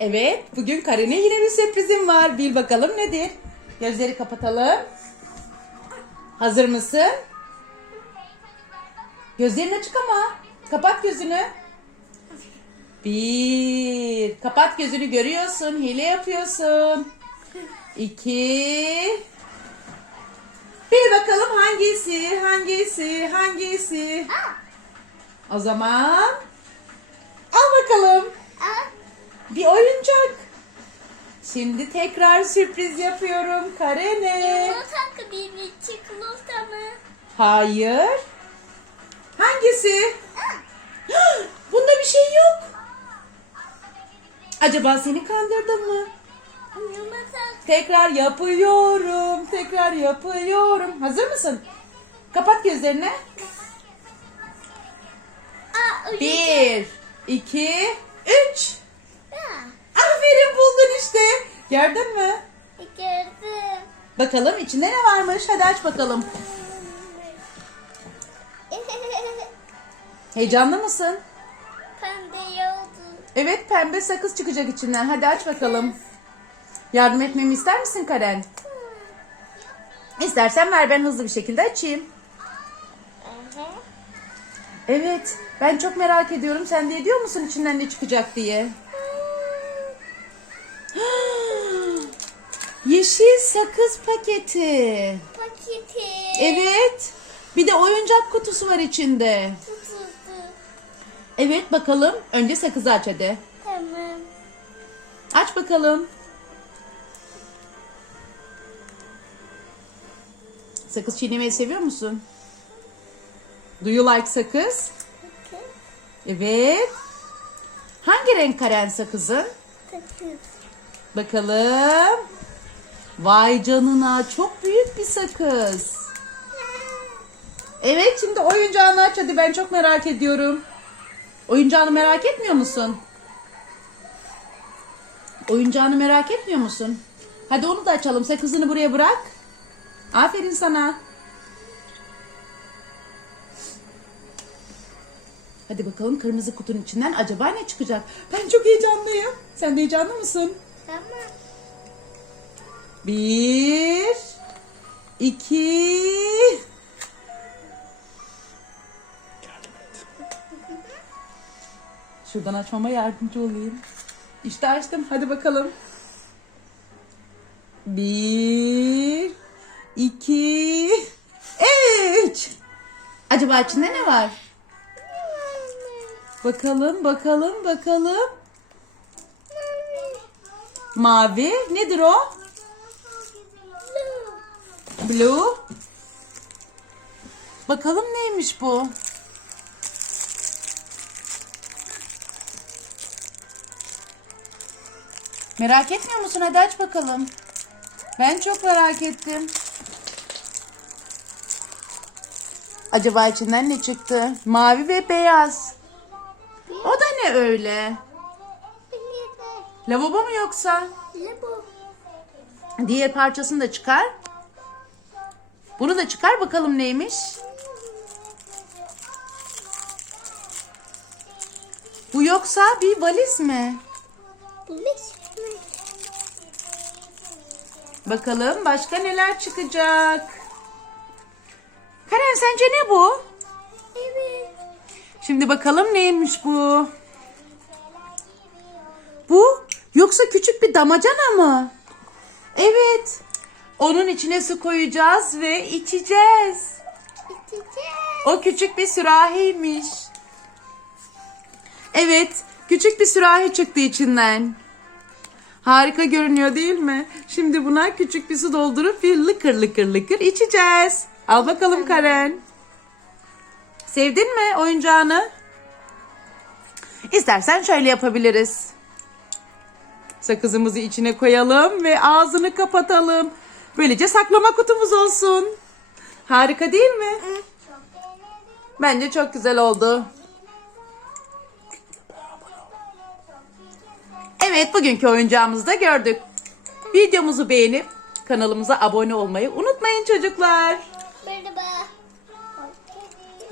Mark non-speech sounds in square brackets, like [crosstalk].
Evet, bugün Karen'e yine bir sürprizim var. Bil bakalım nedir? Gözleri kapatalım. Hazır mısın? Gözlerin açık ama. Kapat gözünü. Bir. Kapat gözünü görüyorsun. Hile yapıyorsun. İki. Bir bakalım hangisi, hangisi, hangisi. O zaman Bir oyuncak. Şimdi tekrar sürpriz yapıyorum Karen'e. Yumurta bir çikolata mı? Hayır. Hangisi? [gasps] Bunda bir şey yok. Acaba seni kandırdım mı? Tekrar yapıyorum. Tekrar yapıyorum. Hazır mısın? Kapat gözlerini. Aa. Bir, iki, üç. Ha, Aferin buldun işte. Gördün mü? Gördüm. Bakalım içinde ne varmış? Hadi aç bakalım. [laughs] Heyecanlı mısın? Pembe oldu. Evet pembe sakız çıkacak içinden. Hadi aç bakalım. Yardım etmemi ister misin Karen? İstersen ver ben hızlı bir şekilde açayım. Evet ben çok merak ediyorum. Sen de ediyor musun içinden ne çıkacak diye? Yeşil sakız paketi. Paketi. Evet. Bir de oyuncak kutusu var içinde. Tutuldu. Evet bakalım. Önce sakızı aç hadi. Tamam. Aç bakalım. Sakız çiğnemeyi seviyor musun? Do you like sakız? Bakın. Evet. Hangi renk Karen sakızın? Sakız. Bakalım. Vay canına çok büyük bir sakız. Evet şimdi oyuncağını aç hadi ben çok merak ediyorum. Oyuncağını merak etmiyor musun? Oyuncağını merak etmiyor musun? Hadi onu da açalım. Sakızını buraya bırak. Aferin sana. Hadi bakalım kırmızı kutunun içinden acaba ne çıkacak? Ben çok heyecanlıyım. Sen de heyecanlı mısın? Tamam. Bir, iki. Şuradan açmama yardımcı olayım. İşte açtım. Hadi bakalım. Bir, iki, üç. Acaba içinde ne var? Bakalım, bakalım, bakalım. Mavi. Nedir o? Blue. Bakalım neymiş bu? Merak etmiyor musun? Hadi aç bakalım. Ben çok merak ettim. Acaba içinden ne çıktı? Mavi ve beyaz. O da ne öyle? Lavabo mu yoksa? Bu? Diğer parçasını da çıkar. Bunu da çıkar bakalım neymiş. Bu yoksa bir valiz mi? Bakalım başka neler çıkacak. Karen sence ne bu? Evet. Şimdi bakalım neymiş bu? Bu yoksa küçük bir damacana mı? Evet. Onun içine su koyacağız ve içeceğiz. İçeceğiz. O küçük bir sürahiymiş. Evet, küçük bir sürahi çıktı içinden. Harika görünüyor değil mi? Şimdi buna küçük bir su doldurup bir lıkır lıkır lıkır içeceğiz. Al bakalım Karen. Sevdin mi oyuncağını? İstersen şöyle yapabiliriz. Sakızımızı içine koyalım ve ağzını kapatalım. Böylece saklama kutumuz olsun. Harika değil mi? Bence çok güzel oldu. Evet bugünkü oyuncağımızı da gördük. Videomuzu beğenip kanalımıza abone olmayı unutmayın çocuklar.